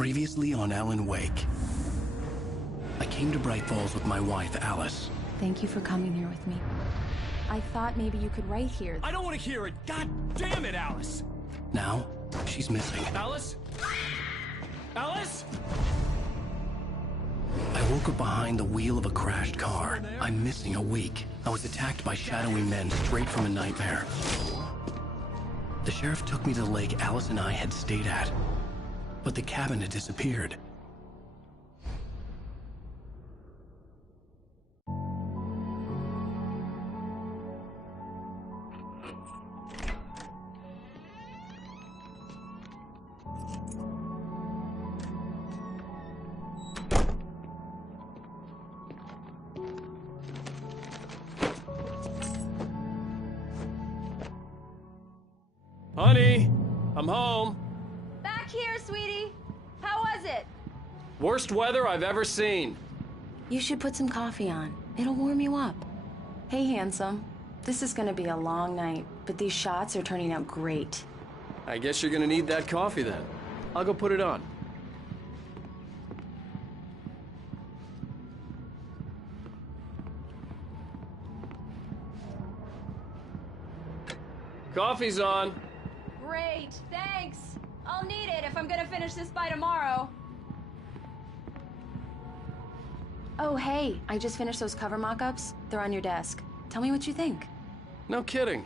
Previously on Alan Wake. I came to Bright Falls with my wife, Alice. Thank you for coming here with me. I thought maybe you could write here. I don't want to hear it! God damn it, Alice! Now, she's missing. Alice? Alice? I woke up behind the wheel of a crashed car. I'm missing a week. I was attacked by shadowy men straight from a nightmare. The sheriff took me to the lake Alice and I had stayed at. But the cabin had disappeared. Honey, I'm home. Back here, sweetie. How was it? Worst weather I've ever seen. You should put some coffee on. It'll warm you up. Hey, handsome. This is gonna be a long night, but these shots are turning out great. I guess you're gonna need that coffee then. I'll go put it on. Coffee's on. Great, thanks. I'll need it if I'm gonna finish this by tomorrow. Oh, hey, I just finished those cover mock-ups. They're on your desk. Tell me what you think. No kidding.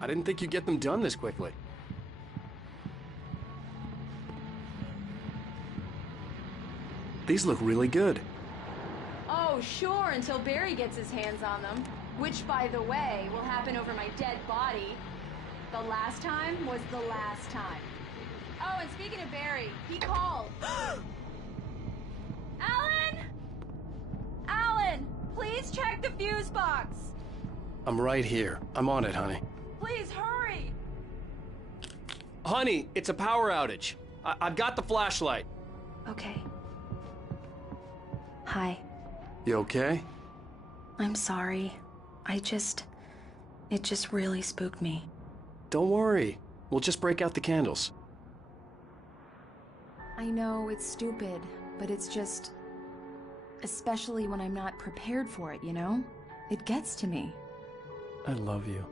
I didn't think you'd get them done this quickly. These look really good. Oh, sure, until Barry gets his hands on them. Which, by the way, will happen over my dead body. The last time was the last time. Oh, and speaking of Barry, he called. Alan! Alan, please check the fuse box. I'm right here. I'm on it, honey. Please hurry. Honey, it's a power outage. I've got the flashlight. Okay. Hi. You okay? I'm sorry. It just really spooked me. Don't worry. We'll just break out the candles. I know it's stupid, but it's just... especially when I'm not prepared for it, you know? It gets to me. I love you.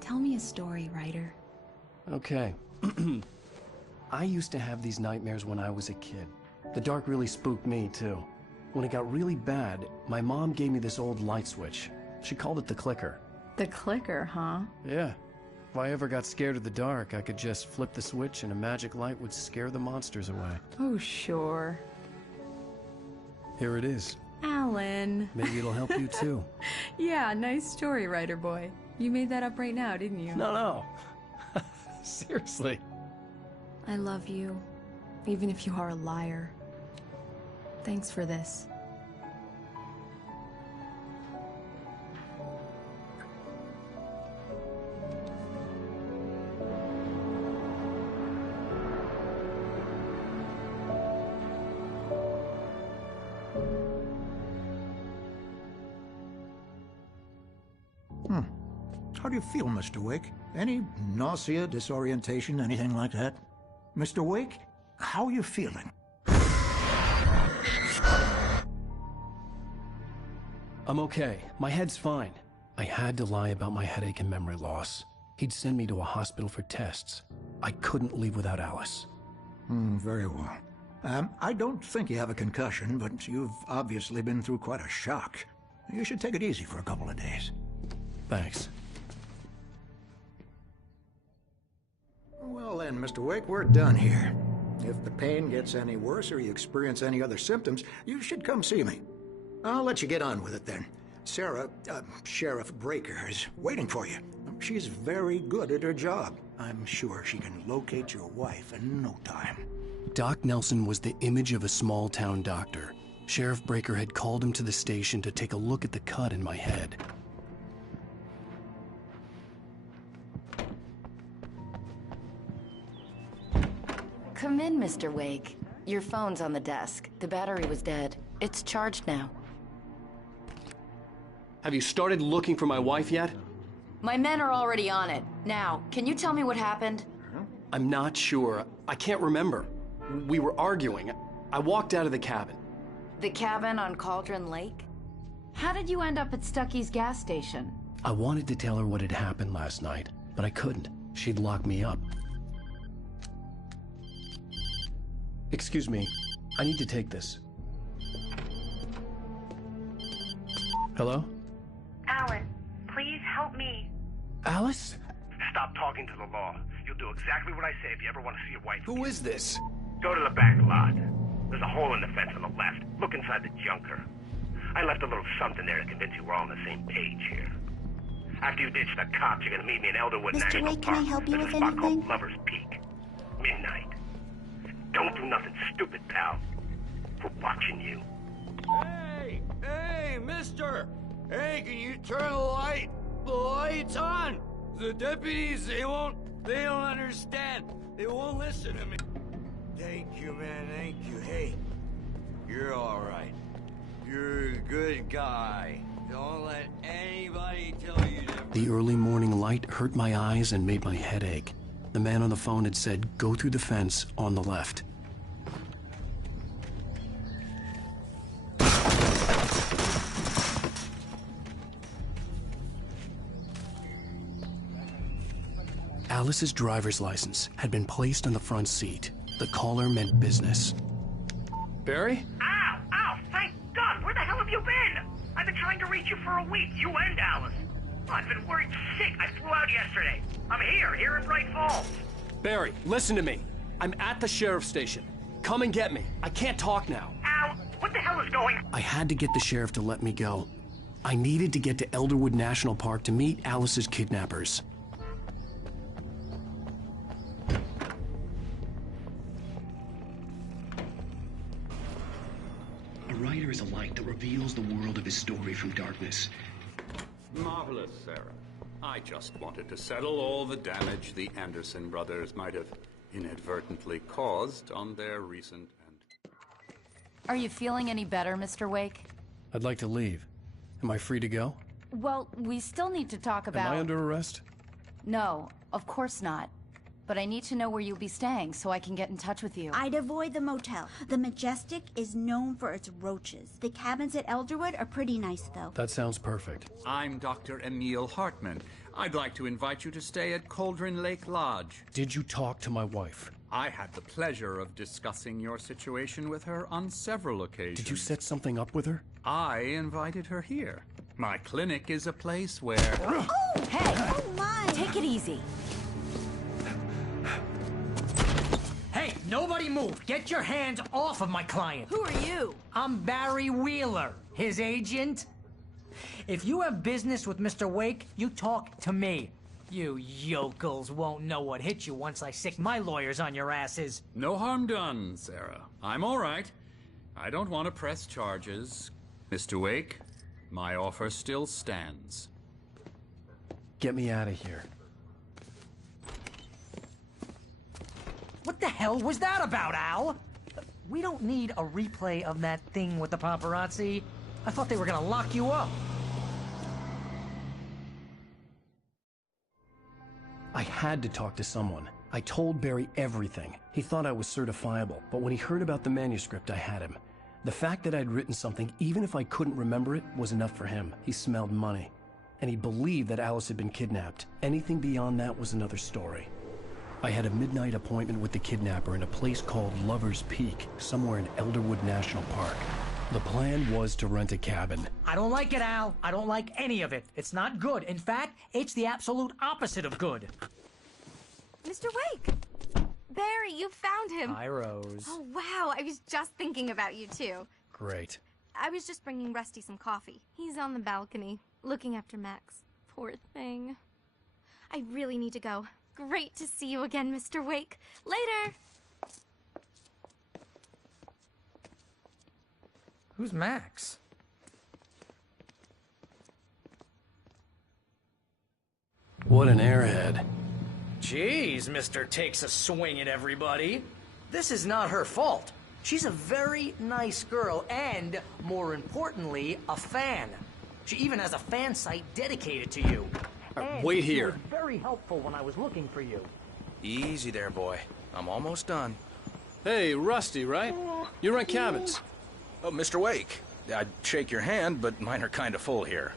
Tell me a story, writer. Okay. I used to have these nightmares when I was a kid. The dark really spooked me, too. When it got really bad, my mom gave me this old light switch. She called it the clicker. The clicker, huh? Yeah. If I ever got scared of the dark, I could just flip the switch and a magic light would scare the monsters away. Oh, sure. Here it is. Alan. Maybe it'll help you, too. Yeah, nice story, writer boy. You made that up right now, didn't you? No. Seriously. I love you, even if you are a liar. Thanks for this. How do you feel, Mr. Wake? Any nausea, disorientation, anything like that? Mr. Wake, how are you feeling? I'm okay. My head's fine. I had to lie about my headache and memory loss. He'd send me to a hospital for tests. I couldn't leave without Alice. Very well. I don't think you have a concussion, but you've obviously been through quite a shock. You should take it easy for a couple of days. Thanks. Well then, Mr. Wake, we're done here. If the pain gets any worse or you experience any other symptoms, you should come see me. I'll let you get on with it then. Sarah, Sheriff Breaker, is waiting for you. She's very good at her job. I'm sure she can locate your wife in no time. Doc Nelson was the image of a small-town doctor. Sheriff Breaker had called him to the station to take a look at the cut in my head. Come in, Mr. Wake. Your phone's on the desk. The battery was dead. It's charged now. Have you started looking for my wife yet? My men are already on it. Now, can you tell me what happened? I'm not sure. I can't remember. We were arguing. I walked out of the cabin. The cabin on Cauldron Lake? How did you end up at Stucky's gas station? I wanted to tell her what had happened last night, but I couldn't. She'd lock me up. Excuse me. I need to take this. Hello? Alan, please help me. Alice? Stop talking to the law. You'll do exactly what I say if you ever want to see your wife. Who is this? Go to the back lot. There's a hole in the fence on the left. Look inside the junker. I left a little something there to convince you we're all on the same page here. After you ditch the cops, you're gonna meet me in Elderwood Mr. National Wake, Park. can I help you There's with a spot anything? called Lover's Peak. Midnight. Don't do nothing stupid, pal. We're watching you. Hey, mister! Hey, can you turn the light? The light's on! The deputies, they don't understand. They won't listen to me. Thank you, man, thank you. Hey, you're all right. You're a good guy. Don't let anybody tell you different. The early morning light hurt my eyes and made my head ache. The man on the phone had said, go through the fence on the left. Alice's driver's license had been placed on the front seat. The caller meant business. Barry? Ow! Ow! Thank God! Where the hell have you been? I've been trying to reach you for a week. You and Alice. I've been worried sick. I flew out yesterday. I'm here in Bright Falls. Barry, listen to me. I'm at the sheriff's station. Come and get me. I can't talk now. Ow! What the hell is going on? I had to get the sheriff to let me go. I needed to get to Elderwood National Park to meet Alice's kidnappers. A writer is a light that reveals the world of his story from darkness. Marvelous, Sarah. I just wanted to settle all the damage the Anderson brothers might have inadvertently caused on their recent and... Are you feeling any better, Mr. Wake? I'd like to leave. Am I free to go? Well, we still need to talk about... Am I under arrest? No, of course not. But I need to know where you'll be staying so I can get in touch with you. I'd avoid the motel. The Majestic is known for its roaches. The cabins at Elderwood are pretty nice, though. That sounds perfect. I'm Dr. Emil Hartman. I'd like to invite you to stay at Cauldron Lake Lodge. Did you talk to my wife? I had the pleasure of discussing your situation with her on several occasions. Did you set something up with her? I invited her here. My clinic is a place where... Oh! Hey! Oh, my! Take it easy. Hey, nobody move! Get your hands off of my client! Who are you? I'm Barry Wheeler, his agent. If you have business with Mr. Wake, you talk to me. You yokels won't know what hit you once I sick my lawyers on your asses. No harm done, Sarah. I'm all right. I don't want to press charges. Mr. Wake, my offer still stands. Get me out of here. What the hell was that about, Al? We don't need a replay of that thing with the paparazzi. I thought they were gonna lock you up. I had to talk to someone. I told Barry everything. He thought I was certifiable, but when he heard about the manuscript, I had him. The fact that I'd written something, even if I couldn't remember it, was enough for him. He smelled money. And he believed that Alice had been kidnapped. Anything beyond that was another story. I had a midnight appointment with the kidnapper in a place called Lover's Peak, somewhere in Elderwood National Park. The plan was to rent a cabin. I don't like it, Al. I don't like any of it. It's not good. In fact, it's the absolute opposite of good. Mr. Wake! Barry, you found him! Hi, Rose. Oh, wow, I was just thinking about you, too. Great. I was just bringing Rusty some coffee. He's on the balcony, looking after Max. Poor thing. I really need to go. Great to see you again, Mr. Wake. Later! Who's Max? What an airhead. Jeez, Mr. Takes a swing at everybody. This is not her fault. She's a very nice girl and, more importantly, a fan. She even has a fan site dedicated to you. Wait She here. was very helpful when I was looking for you. Easy there, boy. I'm almost done. Hey, Rusty, right? You rent cabins. Oh, Mr. Wake. I'd shake your hand, but mine are kind of full here.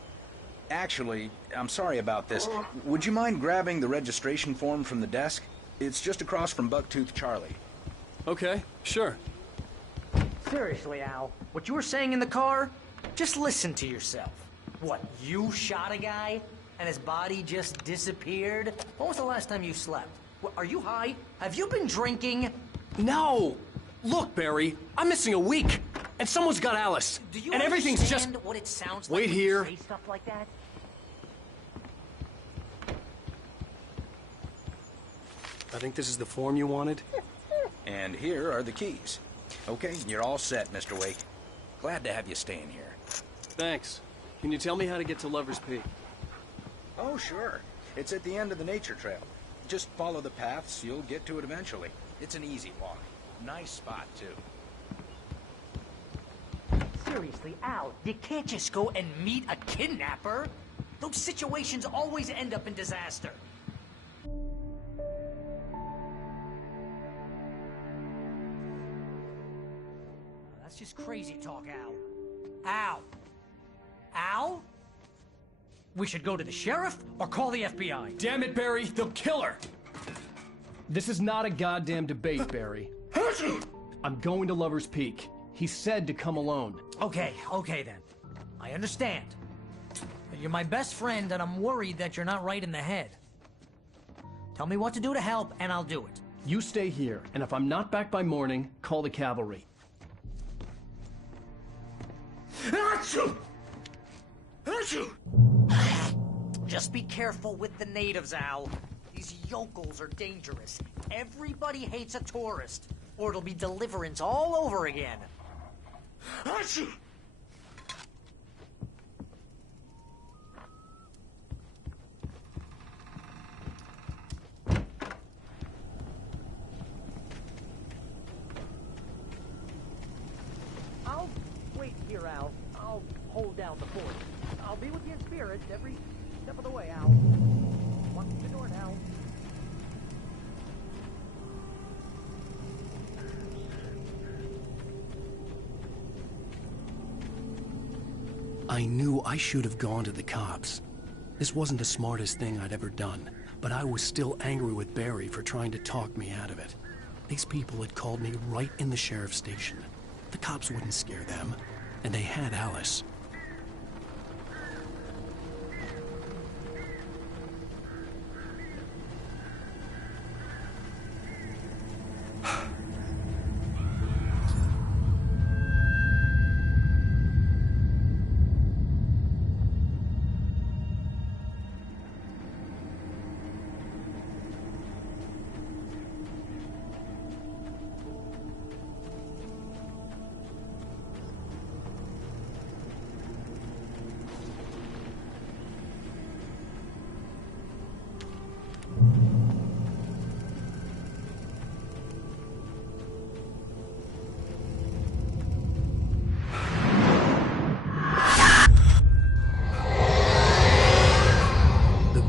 Actually, I'm sorry about this. Would you mind grabbing the registration form from the desk? It's just across from Bucktooth Charlie. Okay, sure. Seriously, Al, what you were saying in the car? Just listen to yourself. What, you shot a guy and his body just disappeared? When was the last time you slept? What, are you high? Have you been drinking? No! Look, Barry, I'm missing a week, and someone's got Alice. Do you and everything's just... understand what it sounds Wait like when here. you say stuff like that? I think this is the form you wanted. And here are the keys. Okay, you're all set, Mr. Wake. Glad to have you staying here. Thanks. Can you tell me how to get to Lover's Peak? Oh, sure. It's at the end of the nature trail. Just follow the paths, you'll get to it eventually. It's an easy walk. Nice spot, too. Seriously, Al, you can't just go and meet a kidnapper. Those situations always end up in disaster. That's just crazy talk, Al. Al! Al? We should go to the sheriff or call the FBI. Damn it, Barry, they'll kill her! This is not a goddamn debate, Barry. I'm going to Lover's Peak. He said to come alone. Okay then. I understand. But you're my best friend, and I'm worried that you're not right in the head. Tell me what to do to help, and I'll do it. You stay here, and if I'm not back by morning, call the cavalry. Just be careful with the natives, Al. These yokels are dangerous. Everybody hates a tourist, or it'll be Deliverance all over again. I'll wait here, Al. I'll hold down the fort. I'll be with you in spirit every step of the way, Al. Walk through the door now. I knew I should have gone to the cops. This wasn't the smartest thing I'd ever done, but I was still angry with Barry for trying to talk me out of it. These people had called me right in the sheriff's station. The cops wouldn't scare them, and they had Alice.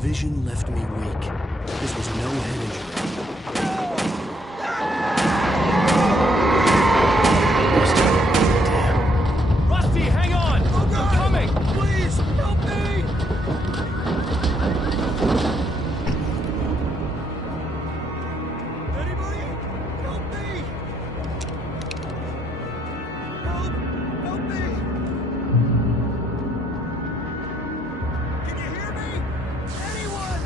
Vision left me weak. This was no head injury. Damn. Rusty, hang on! Oh, God! I'm coming! Please, help me! Anybody? Help me! Help me! Can you hear me? Anyone!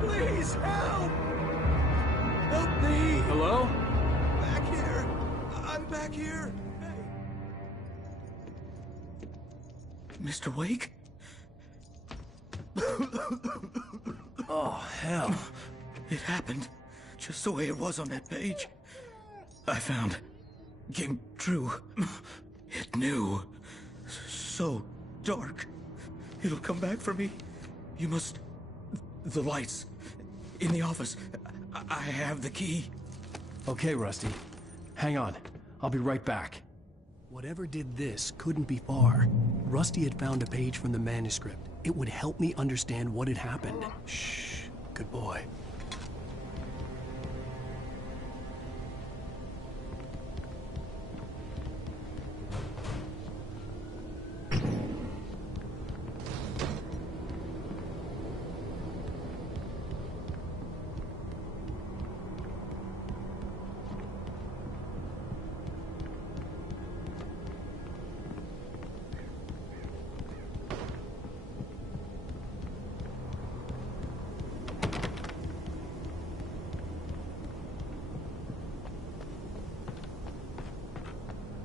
Please help! Help me! Hello? Back here! I'm back here! Mr. Wake? Oh, hell. It happened just the way it was on that page. I found. Came true. It knew. So dark. It'll come back for me. You must... The lights. In the office. I have the key. Okay, Rusty. Hang on. I'll be right back. Whatever did this couldn't be far. Rusty had found a page from the manuscript. It would help me understand what had happened. Shh. Good boy.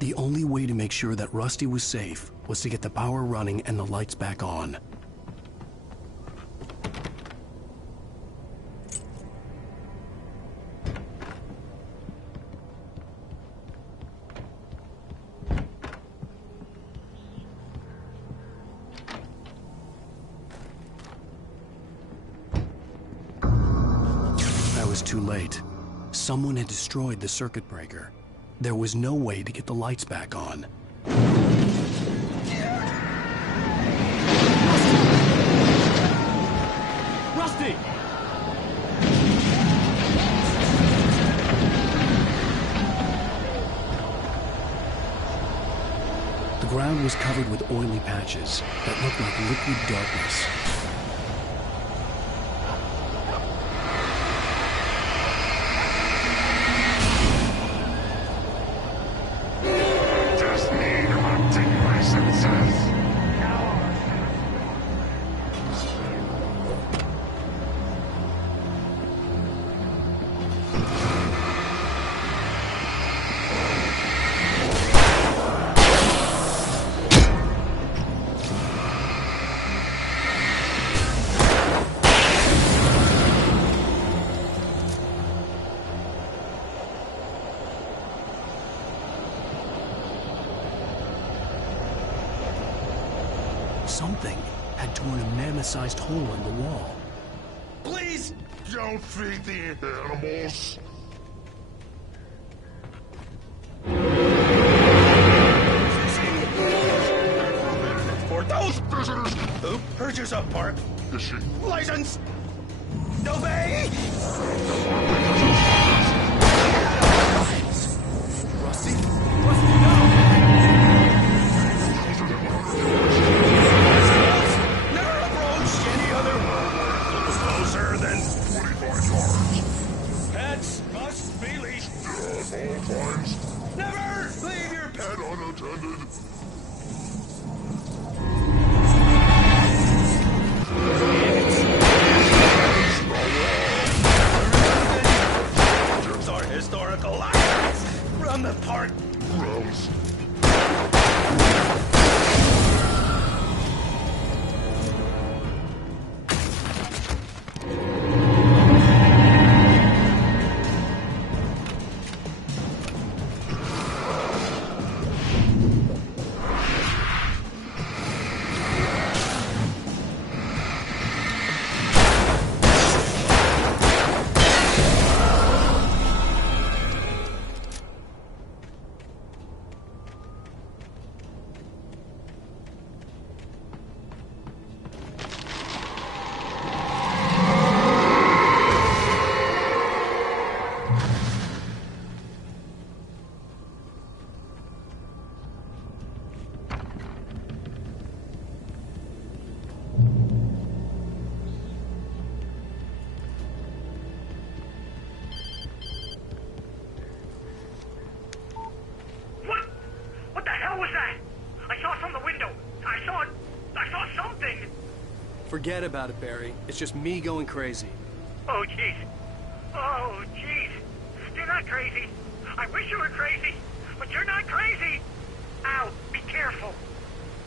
The only way to make sure that Rusty was safe was to get the power running and the lights back on. I was too late. Someone had destroyed the circuit breaker. There was no way to get the lights back on. Rusty! The ground was covered with oily patches that looked like liquid darkness. Something had torn a mammoth-sized hole in the wall. Please! Don't feed the animals! For those visitors who purchase a park license, obey! Rusty? Rusty, no! Never approach any other closer than 25 yards. Pets must be leashed at all times. Never leave your pet unattended. Our historical items from the park grounds. What the hell was that? I saw from the window. I saw something. Forget about it, Barry. It's just me going crazy. Oh, jeez. Oh, jeez. You're not crazy. I wish you were crazy, but you're not crazy. Ow, be careful.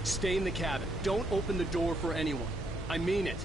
Stay in the cabin. Don't open the door for anyone. I mean it.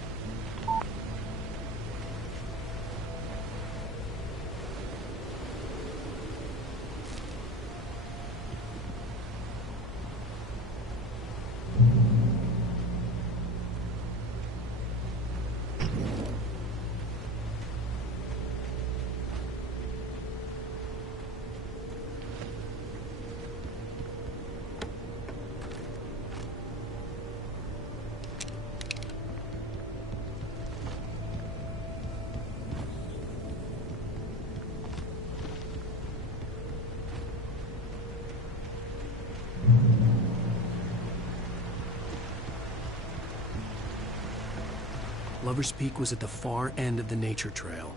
Lover's Peak was at the far end of the nature trail.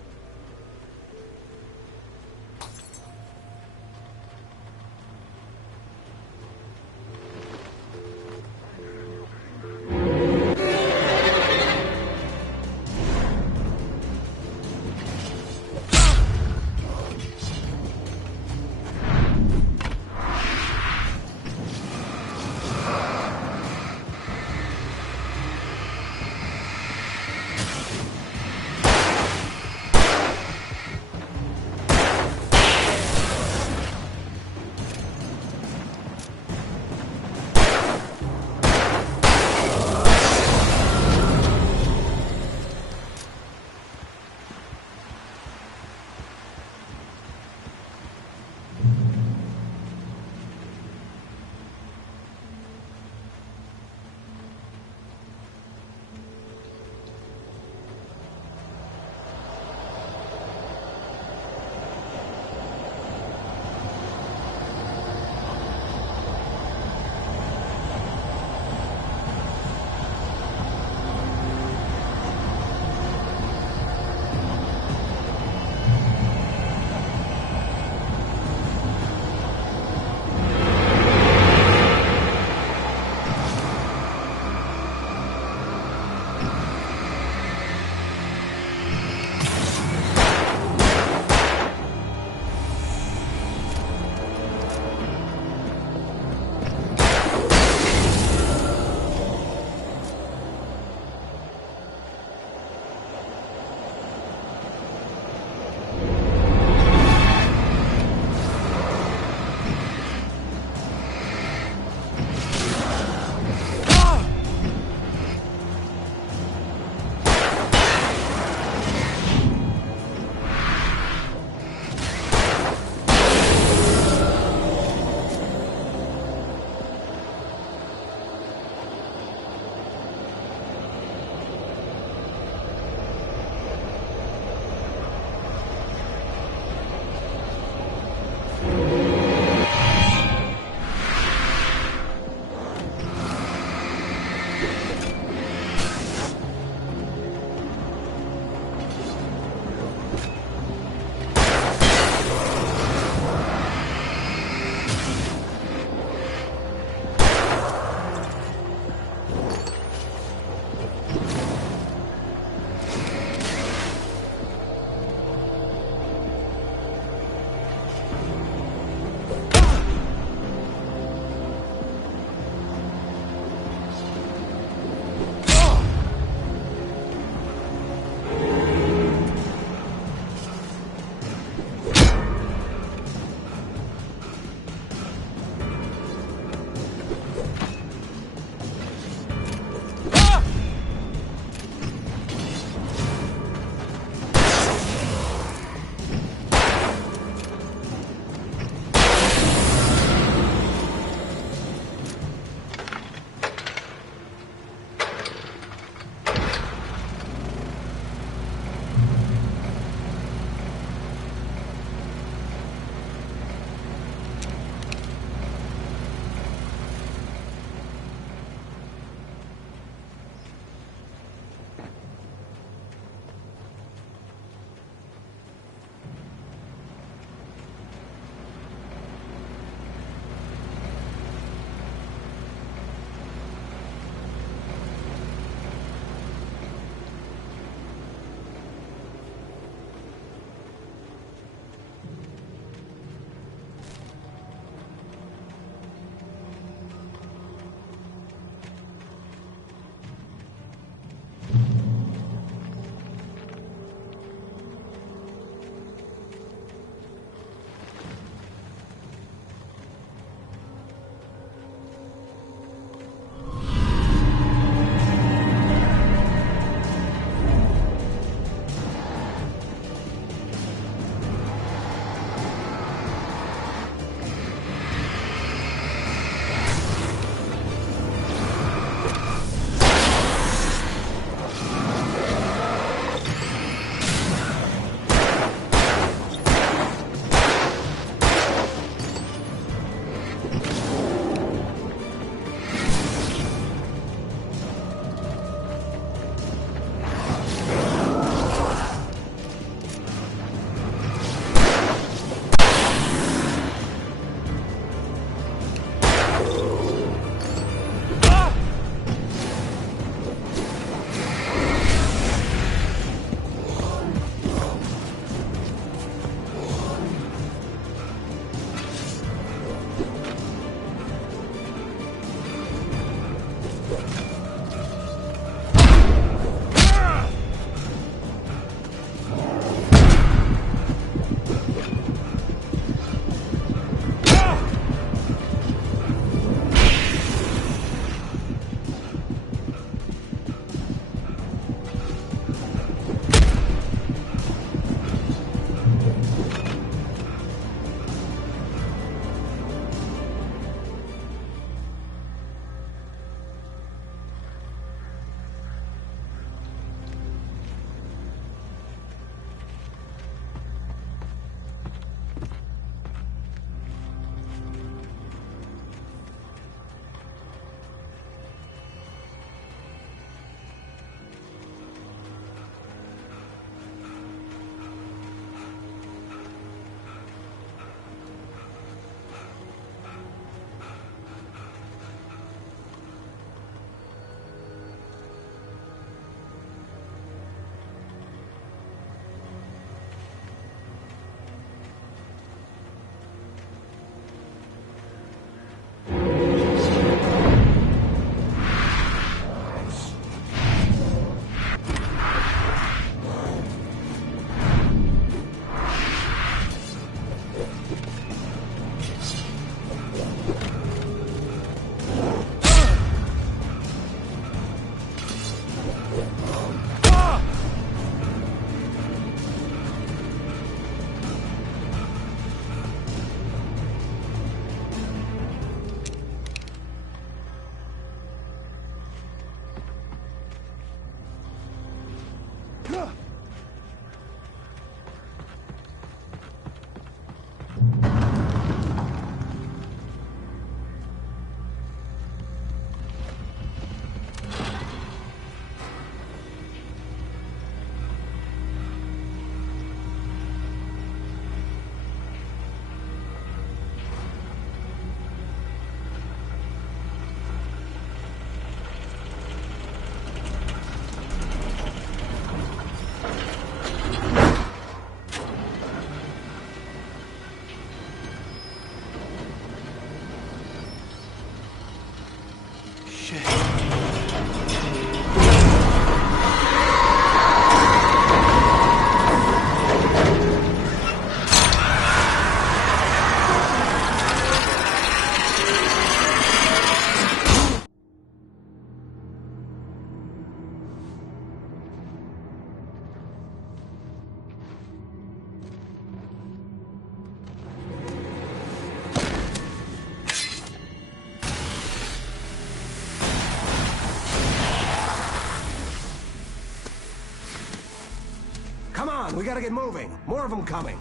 We gotta get moving. More of them coming.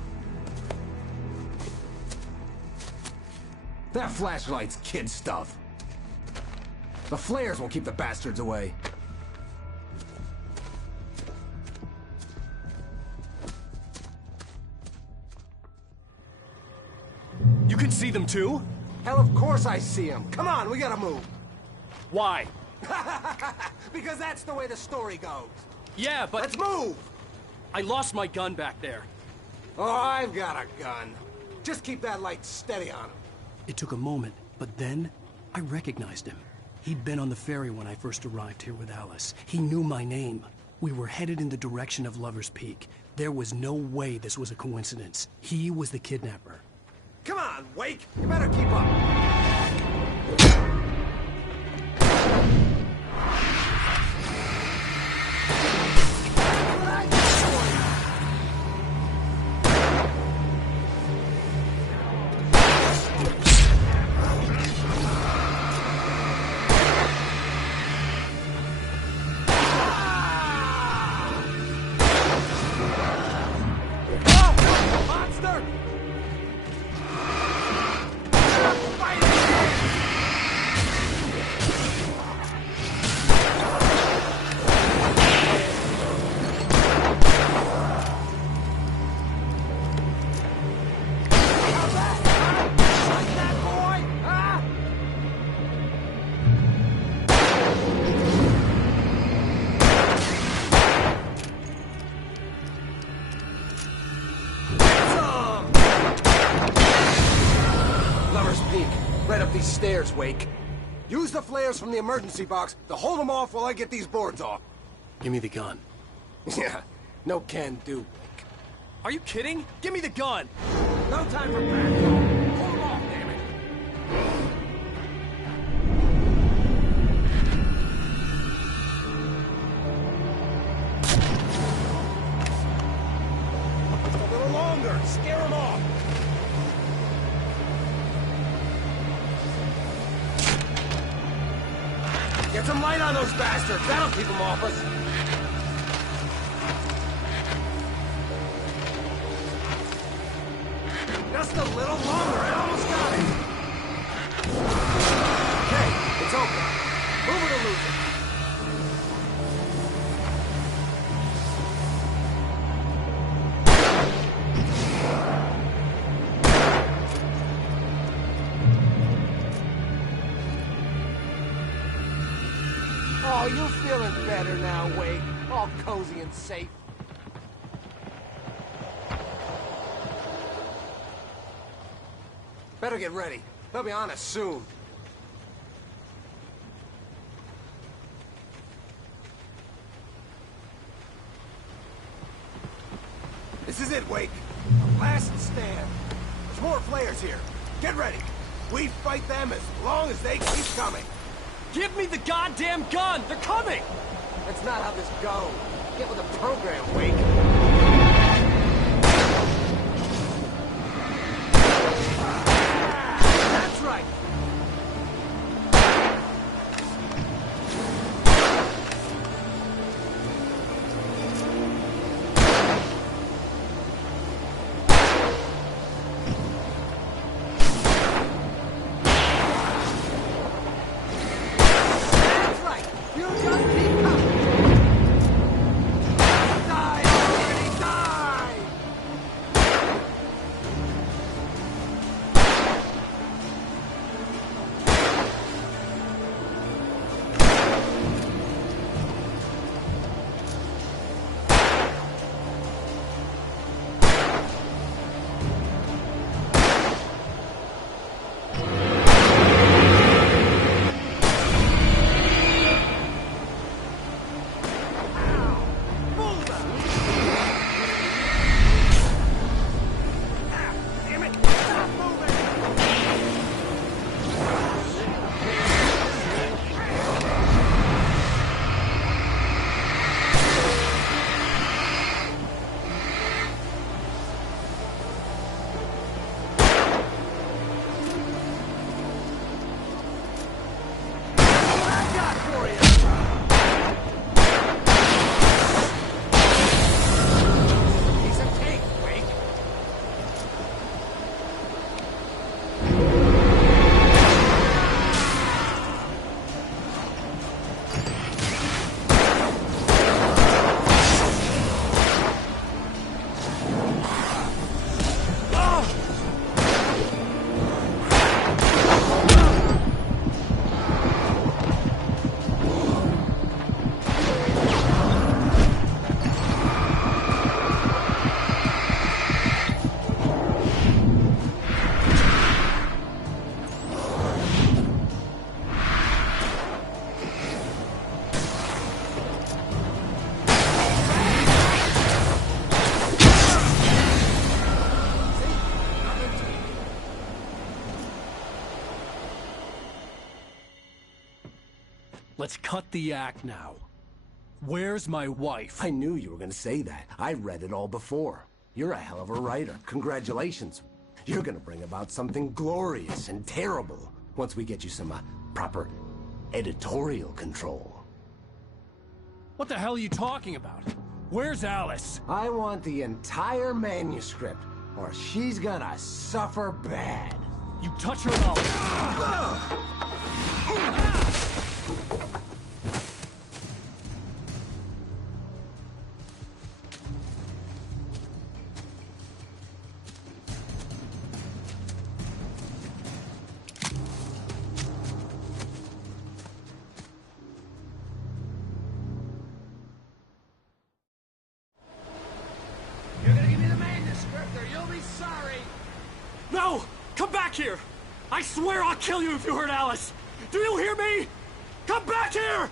That flashlight's kid stuff. The flares will keep the bastards away. You can see them too? Hell, of course I see them. Come on, we gotta move. Why? Because that's the way the story goes. Yeah, but... Let's move! I lost my gun back there. Oh, I've got a gun. Just keep that light steady on him. It took a moment, but then I recognized him. He'd been on the ferry when I first arrived here with Alice. He knew my name. We were headed in the direction of Lover's Peak. There was no way this was a coincidence. He was the kidnapper. Come on, Wake! You better keep up! Right up these stairs, Wake. Use the flares from the emergency box to hold them off while I get these boards off. Give me the gun. Yeah, no can do, Wake. Are you kidding? Give me the gun! No time for practical. Hold them off, damn it. A little longer. Scare them off. Get some light on those bastards. That'll keep them off us. Just a little longer. I almost got it. Okay, it's open. Move it or lose it. Oh, you feeling better now, Wake? All cozy and safe. Better get ready. They'll be on us soon. This is it, Wake. The last stand. There's more flares here. Get ready. We fight them as long as they keep coming. Give me the goddamn gun! They're coming! That's not how this goes. Get with the program, Wake. That's right. That's right. You just keep coming. Die already. Let's cut the act now. Where's my wife? I knew you were gonna say that. I read it all before. You're a hell of a writer. Congratulations. You're gonna bring about something glorious and terrible once we get you some proper editorial control. What the hell are you talking about? Where's Alice? I want the entire manuscript, or she's gonna suffer bad. You touch her and I'll... You're gonna give me the manuscript or you'll be sorry! No! Come back here! I swear I'll kill you if you hurt Alice! Do you hear me? Come back here!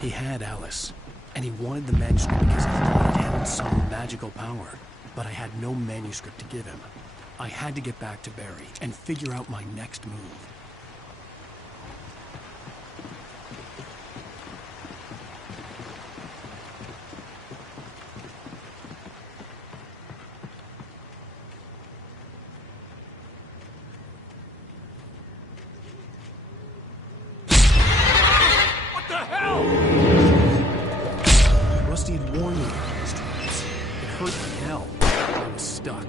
He had Alice, and he wanted the manuscript because he thought it held some magical power. But I had no manuscript to give him. I had to get back to Barry and figure out my next move. What the hell? Rusty had warned me about these traps. It hurt like hell. I was stuck.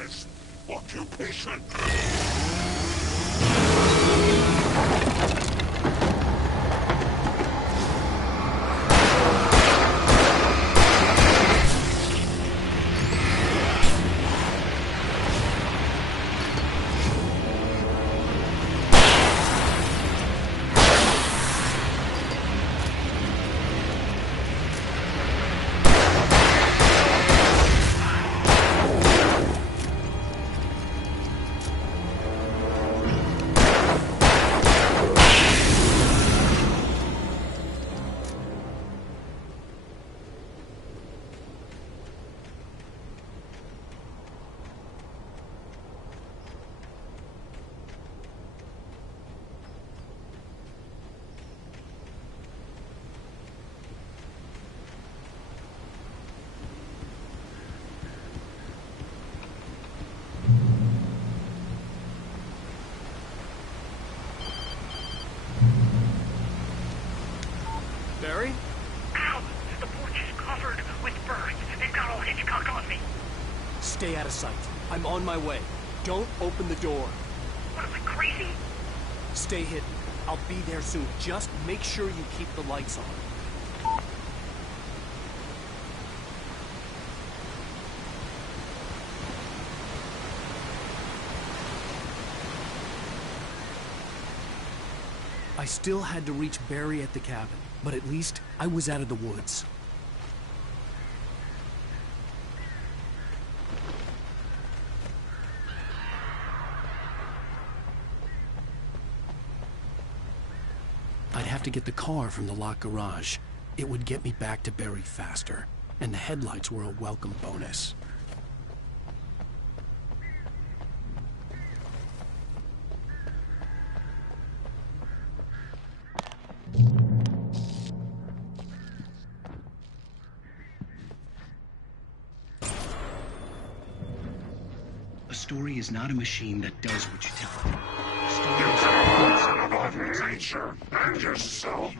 this occupation. Barry? Ow! The porch is covered with birds. They've got all Hitchcock on me. Stay out of sight. I'm on my way. Don't open the door. What am I, crazy? Stay hidden. I'll be there soon. Just make sure you keep the lights on. I still had to reach Barry at the cabin, but at least I was out of the woods. I'd have to get the car from the locked garage. It would get me back to Barry faster, and the headlights were a welcome bonus. A story is not a machine that does what you tell it. A story is a Mother Nature and yourself.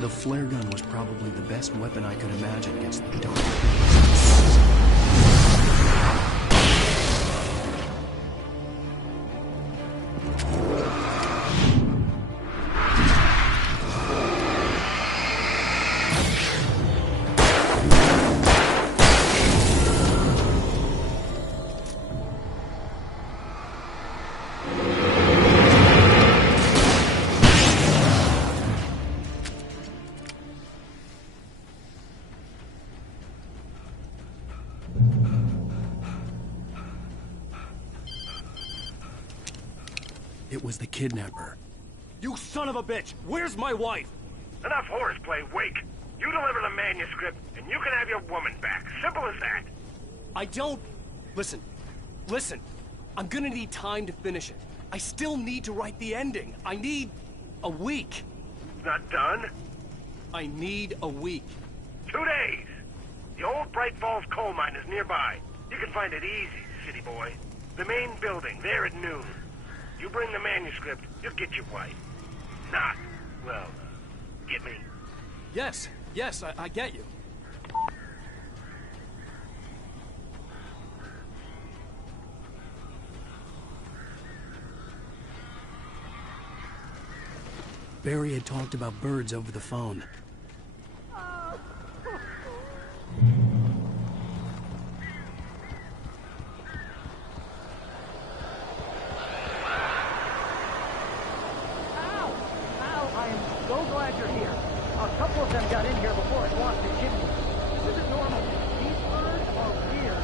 The flare gun was probably the best weapon I could imagine against the dark. It was the kidnapper. You son of a bitch! Where's my wife? Enough horseplay, Wake. You deliver the manuscript, and you can have your woman back. Simple as that. I don't... Listen. I'm gonna need time to finish it. I still need to write the ending. I need a week. Not done? I need a week. 2 days. The old Bright Falls coal mine is nearby. You can find it easy, city boy. The main building, there at noon. You bring the manuscript, you'll get your wife. Not, well, get me? Yes, I get you. Barry had talked about birds over the phone. I am so glad you're here. A couple of them got in here before it lost their kidneys. This isn't normal. These birds are weird.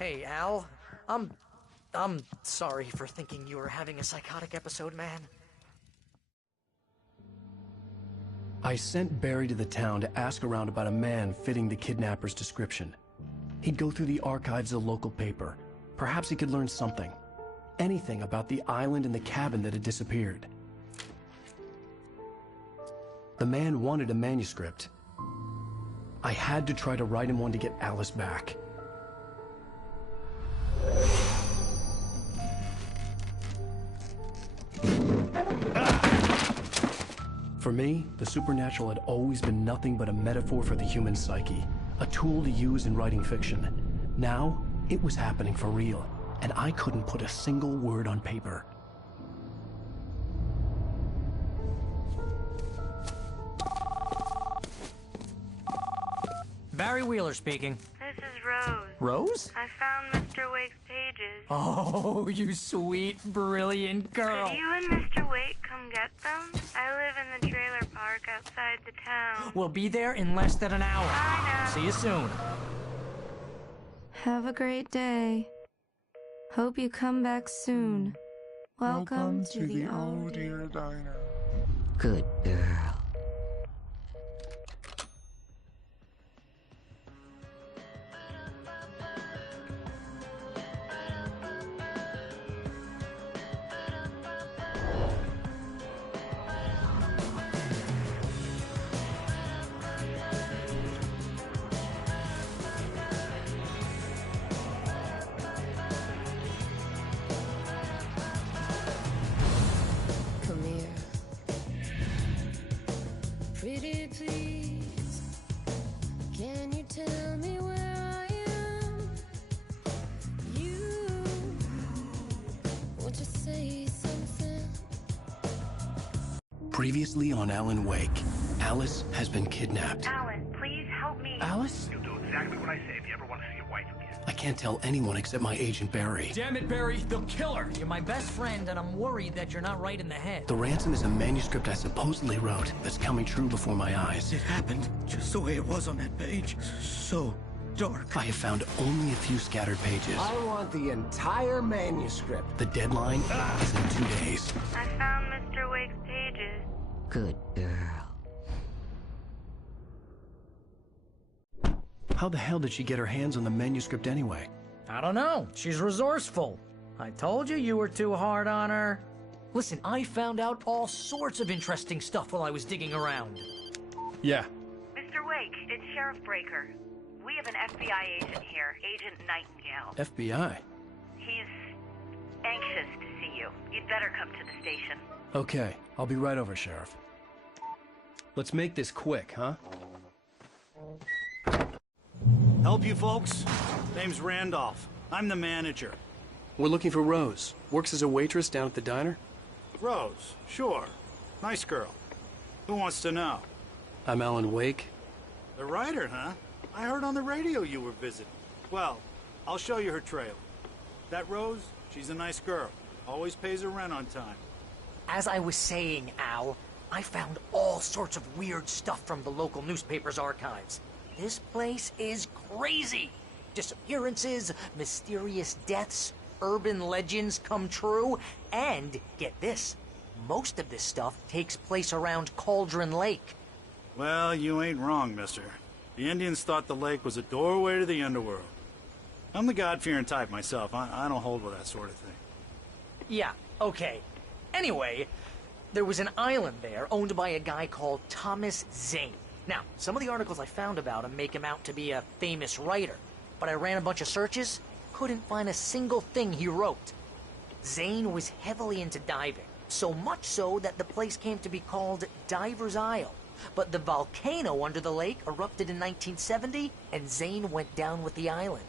Hey, Al. I'm sorry for thinking you were having a psychotic episode, man. I sent Barry to the town to ask around about a man fitting the kidnapper's description. He'd go through the archives of the local paper. Perhaps he could learn something. Anything about the island and the cabin that had disappeared. The man wanted a manuscript. I had to try to write him one to get Alice back. For me, the supernatural had always been nothing but a metaphor for the human psyche, a tool to use in writing fiction. Now, it was happening for real, and I couldn't put a single word on paper. Barry Wheeler speaking. This is Rose. Rose? I found Mr. Wake's pages. Oh, you sweet, brilliant girl. Could you and Mr. Wake come get them? I live in the trailer park outside the town. We'll be there in less than an hour. Bye now. See you soon. Have a great day. Hope you come back soon. Welcome to the Oh Dear Diner. Good girl. Come here. Pretty please, can you tell me where I am? You want to say something? Previously on Alan Wake, Alice has been kidnapped. Alan, please help me. Alice? You'll do exactly what I say if you ever want to see your wife again. I can't tell anyone except my agent Barry. Damn it, Barry, they'll kill her! You're my best friend, and I'm worried that you're not right in the head. The ransom is a manuscript I supposedly wrote that's coming true before my eyes. It happened just the way it was on that page. So dark. I have found only a few scattered pages. I want the entire manuscript. The deadline is in 2 days. I found Mr. Wake's pages. Good girl. How the hell did she get her hands on the manuscript anyway? I don't know. She's resourceful. I told you you were too hard on her. Listen, I found out all sorts of interesting stuff while I was digging around. Yeah. Mr. Wake, it's Sheriff Breaker. We have an FBI agent here, Agent Nightingale. FBI? He's anxious to see you. You'd better come to the station. Okay, I'll be right over, Sheriff. Let's make this quick, huh? Help you folks? Name's Randolph. I'm the manager. We're looking for Rose. Works as a waitress down at the diner? Rose, sure. Nice girl. Who wants to know? I'm Alan Wake. The writer, huh? I heard on the radio you were visiting. Well, I'll show you her trailer. That Rose, she's a nice girl. Always pays her rent on time. As I was saying, Al, I found all sorts of weird stuff from the local newspaper's archives. This place is crazy. Disappearances, mysterious deaths, urban legends come true, and get this, most of this stuff takes place around Cauldron Lake. Well, you ain't wrong, mister. The Indians thought the lake was a doorway to the underworld. I'm the God-fearing type myself. I don't hold with that sort of thing. Yeah, okay. Anyway, there was an island there owned by a guy called Thomas Zane. Now, some of the articles I found about him make him out to be a famous writer, but I ran a bunch of searches, couldn't find a single thing he wrote. Zane was heavily into diving, so much so that the place came to be called Diver's Isle. But the volcano under the lake erupted in 1970, and Zane went down with the island.